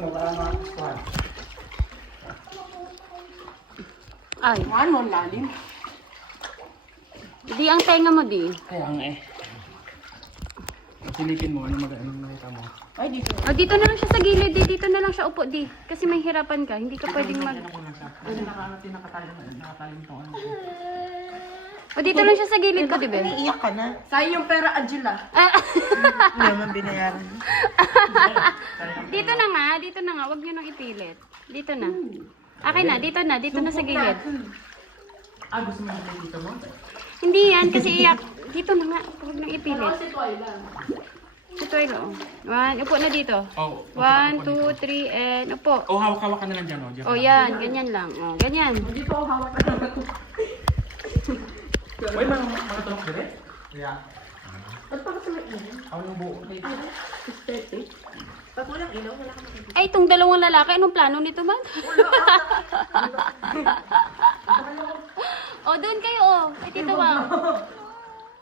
mo para makakustuhan. Ay, Ano, lalim? di ang tenga mo di. Kaya nga eh. Silipin mo, ano nakita mo? Ay, dito. O, dito na lang siya sa gilid di. Dito na lang siya upo di. Kasi may hirapan ka. Hindi ka pwedeng mag... Kasi nakatalim itong ano. O, dito lang siya sa gilid ko, di ba? Iiyak ka na. Sayang yung pera, Angela. Hindi naman binayaran. Dito na nga. Dito na nga. Huwag niyo nang ipilit. Dito na. Akin na. Dito na. Dito na sa gilid. Ah, gusto mo yung dito mo? Hindi yan. Kasi iyak. Dito na nga. Huwag nang ipilit. Si Twyla. Si Toylo. Upo na dito. Oh, 1, 2, 3, and upo. Oh, hawak-hawak ka na lang dyan, oh. O, yan. Ganyan lang. O, ganyan. Dito ako hawak na lang ako. Uy, mga tulog dire? Kaya. Ba't pa kasi may ilaw? Ako yung buo. Aesthetic. Pag walang ilaw, wala ka makikita. Ay, itong dalawang lalaki. Anong plano nito man? O, doon kayo, o. Ay, Tito Wang.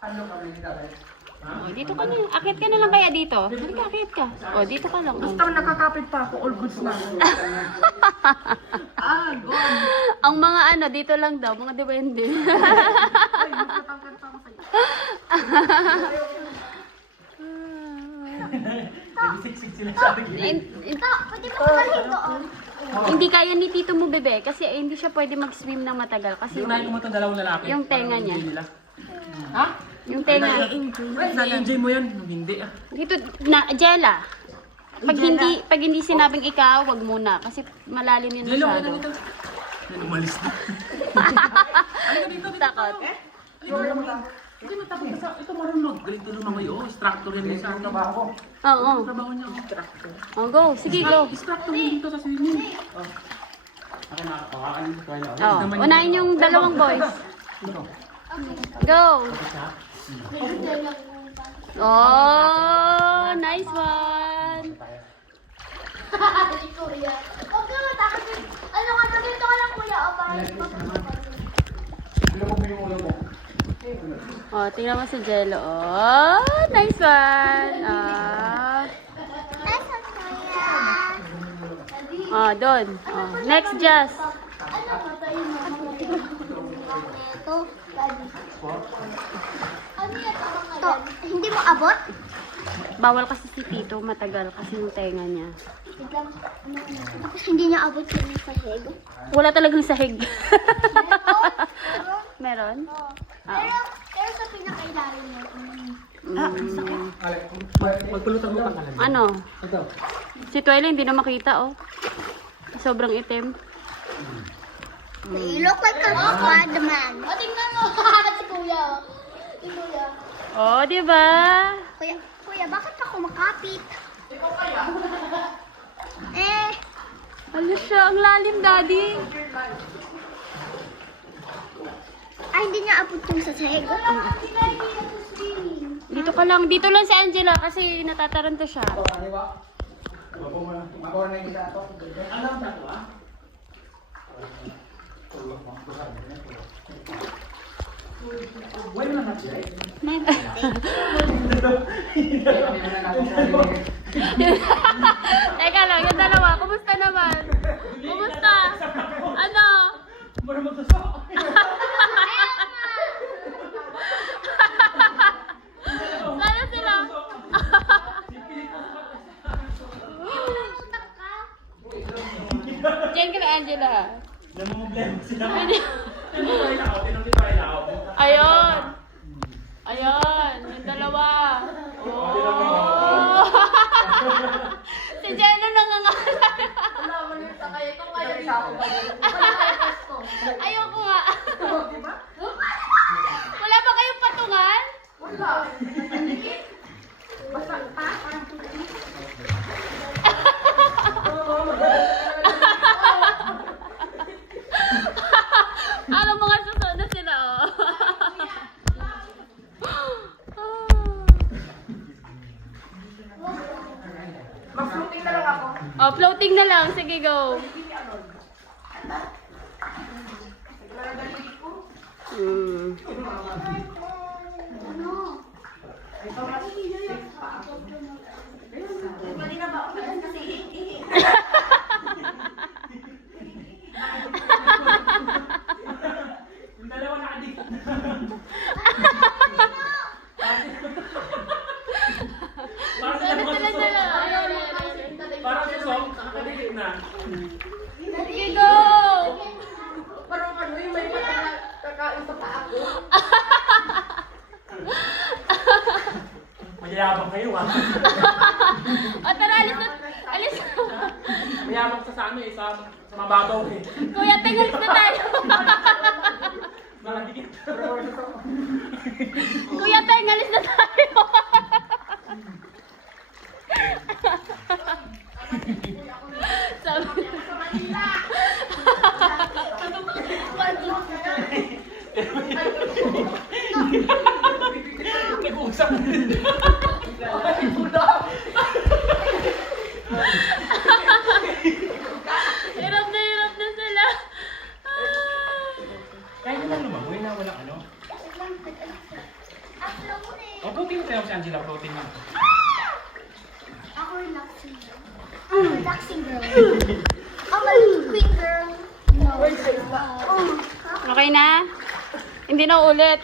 Ano ka rin dito? O, dito ka na. Akit ka na lang kaya dito. Halika, akit ka. O, dito ka lang. O. Basta nakakapit pa ako, all goods na. Gone. Ang mga ano, dito lang daw. Mga depende. Ay, magpatangkad pa ako sa'yo. Nagsiksik sila sa akin. Hindi kaya ni Tito mo, bebe. Kasi hindi siya pwede mag-swim ng matagal. Kasi Unahin mo itong dalawang lalaki. yung tenga niya. Ha? Yung tenga. Na-enjoy mo yan. Hindi ah. Dito, na, Jella. Pag hindi sinabing ikaw, wag muna. Kasi malalim yun Lilo, masyado. dito. Umalis na. Takot. Hindi matapos kasi ito marunong. Galing tulong mga iyo. Instructor yan sa akin. Trabaho. Oo. Trabaho niya. Instructor. Oh, go. Sige, go. Instructor yan dito sa swimming. Ako nakakakalin ko kaya. Oh, unahin yung dalawang boys. Go. Oh, nice one. Si Kuya. Huwag ka matakot. Ano ka, dito ka lang Kuya. O, pangit mo. Oh, tingnan mo si Jello. Oh, nice one. Oh, doon. Oh, next, Jazz. Ano ba tayo mo? Ito. Ano yan? Ito. Hindi mo abot? Bawal kasi si Tito, matagal kasi yung tenga niya. Wait lang. Tapos hindi niya abot yung sahig. Wala talagang sahig. Meron? Meron? Oo. Ah. Pero sa pinakailalim mo. Magpulutan mo pangalan. Ano? Ito. Si Twilight hindi na makita, oh. Sobrang itim. You look like a Spider-Man. O, tingnan mo. Si Kuya. Si Kuya. Oh, di ba? Kuya, bakit ka kumakapit? Ikaw kaya? Ano siya? Ang lalim, Daddy. Ay, hindi niya abot yung sa sahig. Dito ka lang. Dito lang si Angela kasi natataranta siya. Teka lang, yung dalawa. Kumusta naman? Kumusta? Ano? Sana sila. Diyan ka na, Angela. Ayun. Ayun. Yung dalawa. Oh. Si Jenna nangangalan. Ayoko nga. Wala ba kayong patungan? Alam mga susunod na sila, oh. Mag-floating na lang ako. Oh, floating na lang. Sige, go. Ano? na. Sige, go! Parang ano yung may kakain sa paa ko. Mayayabang kayo ah. O, tara, alis na. Alis na. Mayabang sa ano eh, sa mababaw eh. Kuya, tingalis na tayo. Mga dikit. Kuya, tingalis na tayo. Sabi. Nag-uusap na rin. Hirap na sila. Kaya naman lumamoy na walang ano. O, protein tayo si Angela, protein lang. Ako relaxing girl. Relaxing girl. I'm a queen girl. No. Okay na? Hindi na ulit.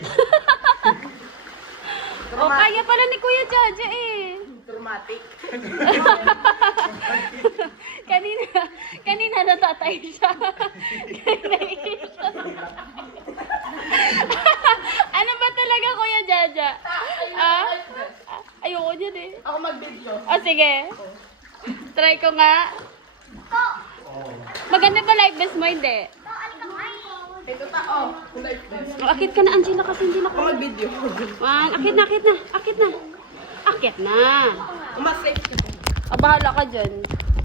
O, kaya pala ni Kuya Jaja eh. Dramatic. kanina natatay siya. Ano ba talaga, Kuya Jaja? Ah? Ayoko dyan eh. Ako mag-video. Oh, sige. Try ko nga. Maganda ba live best mo? Hindi. Ito tao. Like this. Oh, akit ka na, Angela, kasi hindi na Ako mag-video. Akit na. Akit na. Mas safe ito. Oh, bahala ka dyan.